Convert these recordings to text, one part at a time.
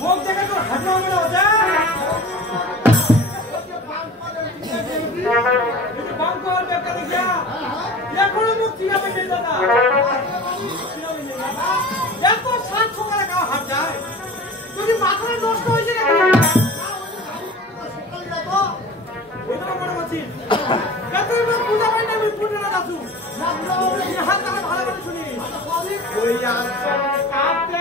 মুখ দেখে তো হাঁটা হবে না ওটা বাম কর বেটা দেখা এখনো মুখ চিনাবে নেই দাদা এত সাত সকালে কাউ হাত যায় যদি মাথাটা নষ্ট হয়েছে নাকি ওইটা মনে করছি এত পূজা পাই না আমি পূজা না দাসু হাত টাকা ভালো করে শুনি ওই আচ্ছা কাপতে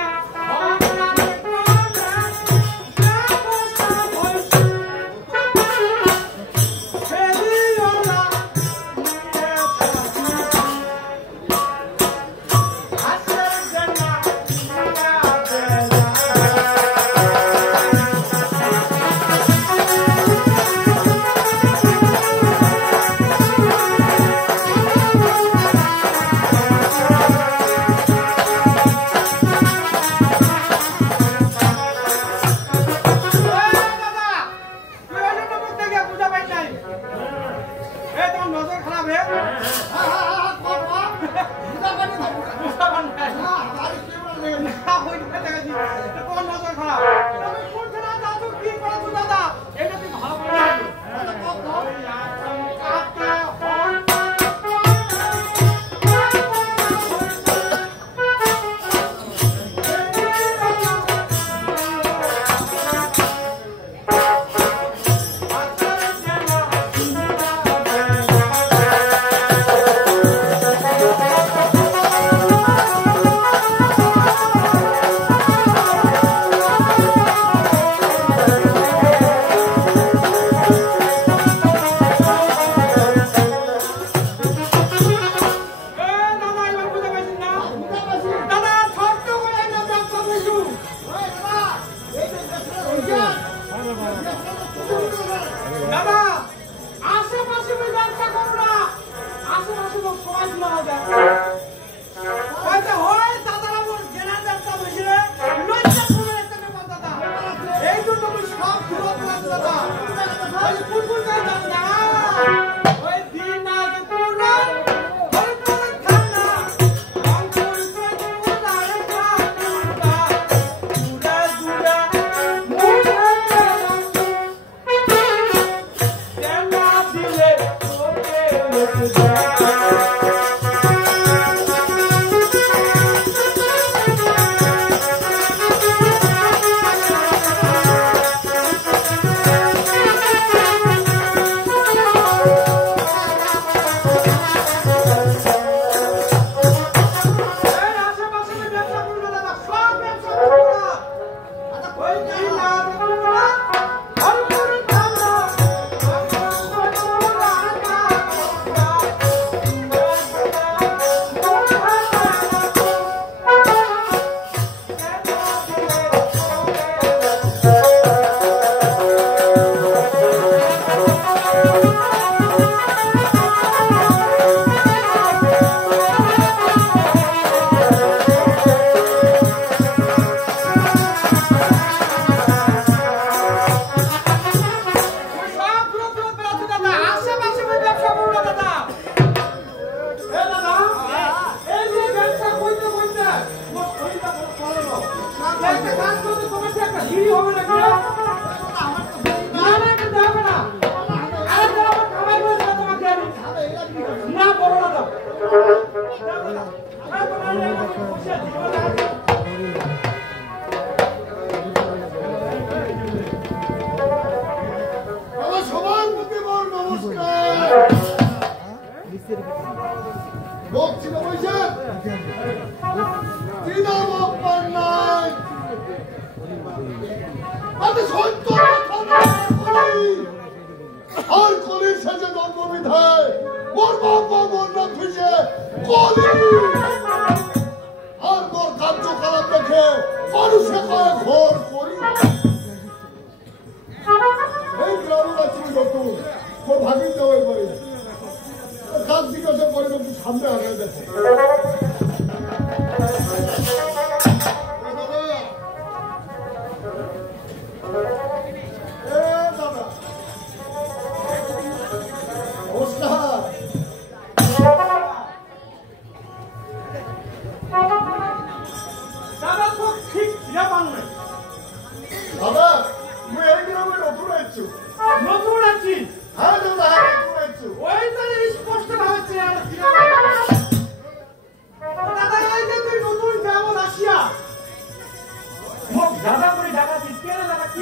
দাদা করে ডাকাচ্ছিস কেন দাদা কি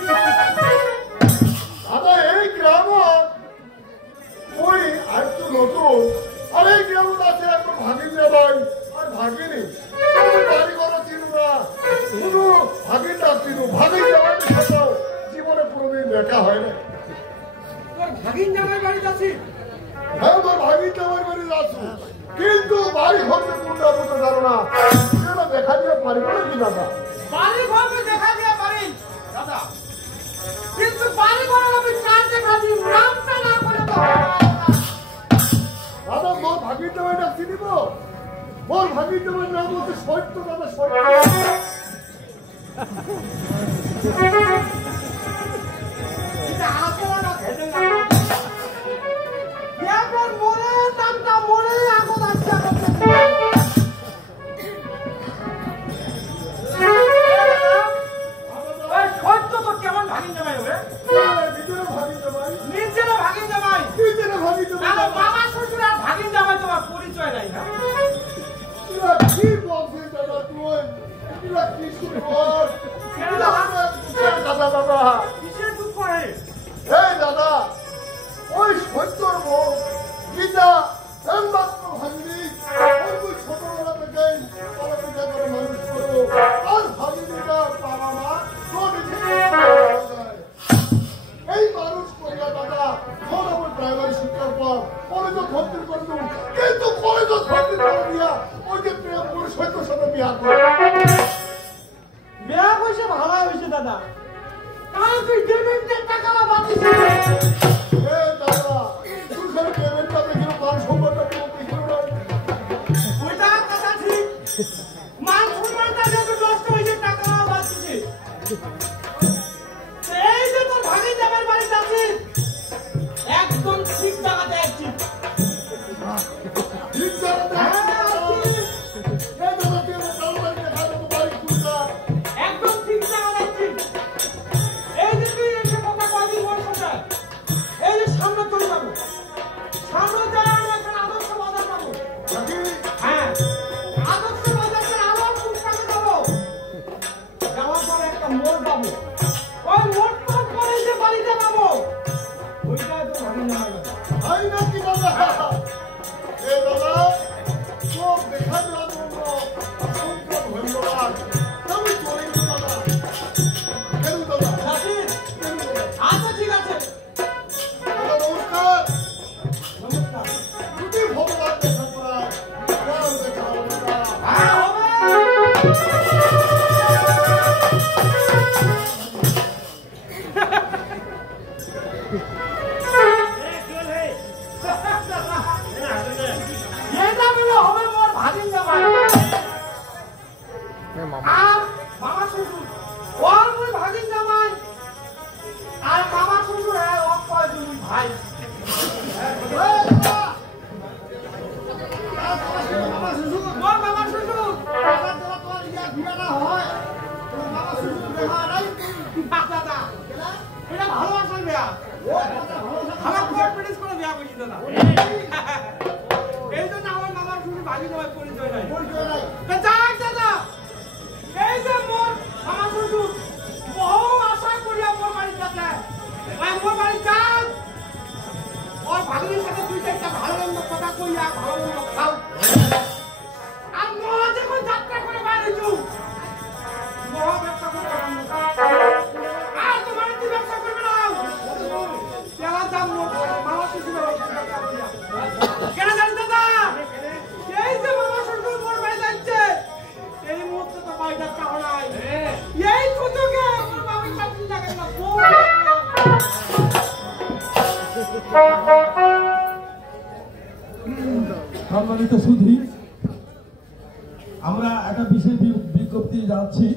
দাদা এই গ্রাম ওই আরেকটু নতুন আর এই গ্রাম আছে এখন ভাগিন ভাই আর ভাগিনি বাড়ি করা চিনু না শুধু ভাগিনটা চিনু ভাগিন যাওয়ার সাথেও জীবনে কোনোদিন দেখা হয় না। তোর ভাগিন জামাই বাড়ি যাচ্ছি হ্যাঁ তোর ভাগিন জামাই বাড়ি যাচ্ছি কিন্তু বাড়ি ঘরকে কোনটা মতো জানো না সেটা দেখা দিয়ে পারি কি দাদা বাড়ি ঘরকে দেখা দিয়ে পারি দাদা কিন্তু বাড়ি ঘর আমি চার দেখা দিই নামটা না করে তো দাদা মোর ভাগিন জামাইটা চিনিব মোর ভাগিন জামাই নাম হচ্ছে সত্য দাদা সত্য এটা আগে না ভেদে না এবার মোরে নামটা মোরে আগত আসছে ওই সত্য তো কেমন ভাগিন জামাই হবে নিজেরও ভাগিন জামাই বাবা শ্বশুর আর ভাগিন জামাই তোমার পরিচয় নাই না কি বলছিস দাদা তুই এগুলা কি সুন্দর দাদা দাদা কিসের দুঃখ করে এই দাদা ওই সত্যর বউ গীতা একমাত্র ভাগিনী ওই ছোটবেলা থেকেই পড়ালেখা করে মানুষ করো আর ভাগিনীটা বাবা মা এই মানুষ করিয়া দাদা ধর আমার প্রাইমারি শিক্ষার পর কলেজে ভর্তি করে দেবো কিন্তু কলেজে ভর্তি করে দিয়া ওই যে প্রেম করে সত্যর সাথে বিয়া করে বিয়া কইছে ভালো হইছে দাদা কাল তুই পেমেন্টের টাকা বাতিস এই দাদা তুই খালি পেমেন্টটা দেখিল মান সম্মানটা কেউ দেখিল না ওইটা কথা ঠিক মান সম্মানটা যত নষ্ট হইছে টাকা বাতিছে এই যে তোর ভাগিন জামাই বাড়ি যাচ্ছিস একদম ঠিক জায়গাতে আছিস ঠিক জায়গাতে এই দাদা তুই আমার কালো বাড়ি দেখা দেবো বাড়ি খুলতা একদম ঠিক জায়গাতে আছিস এই যে তুই এসে কথা কয়দিন বল কথা এই যে সামনে চলে যাবো সামনে যায় আমরা একটা আদর্শ বাজার পাবো হ্যাঁ আদর্শ বাজারে আবার পুষ্পাকে যাবো যাওয়ার পর একটা মোড় পাবো ওই মোড় পার করে যে বাড়িতে পাবো ওইটা তো ভাগিন জামাই বাড়ি আই না কি দাদা এই দাদা সব দেখা যাওয়ার জন্য অসংখ্য ধন্যবাদ আমি চলে গেছি দাদা কেন দাদা যাচ্ছিস? আচ্ছা ঠিক আছে দাদা নমস্কার নমস্কার যদি ভগবান দেখা করায় প্রাণ দেখা হবে না হ্যাঁ হবে এটা বলে হবে মোর ভাগিন জামাই আর মামা শ্বশুর ওর মুই ভাগিন জামাই আর মামা শ্বশুর হ্যাঁ ও কয় দুই ভাই মোর মামা শ্বশুর দাদা এটা ভালোবাসার বিয়া আমার কোর্ট ম্যারেজ করে বিয়া করছি দাদা এই জন্য আমার মামার শ্বশুর ভাগিন জামাই পরিচয় নাই তা যাক দাদা এই যে মোর মামা শ্বশুর বহু আশা করিয়া মোর বাড়ি যাচ্ছে মোর বাড়ি যাক ওর ভাগিনের সাথে দুই চারটা ভালো মন্দ কথা কইয়া ভালো মন্দ খাও আর মহা যখন যাত্রা করে বাইরে যাও মহা ব্যবসা করে আর তোমার কি ব্যবসা করবে না কেলা যাম মামা শ্বশুরের কেন জানি দাদা এই যে মামা শ্বশুর মোর বাড়ি যাচ্ছে এই মুহূর্তে তো বাইরে চাও নাই এই সুযোগে আমার মামি চাকরি লাগে না সম্মানিত সুধী আমরা একটা বিশেষ বিজ্ঞপ্তি যাচ্ছি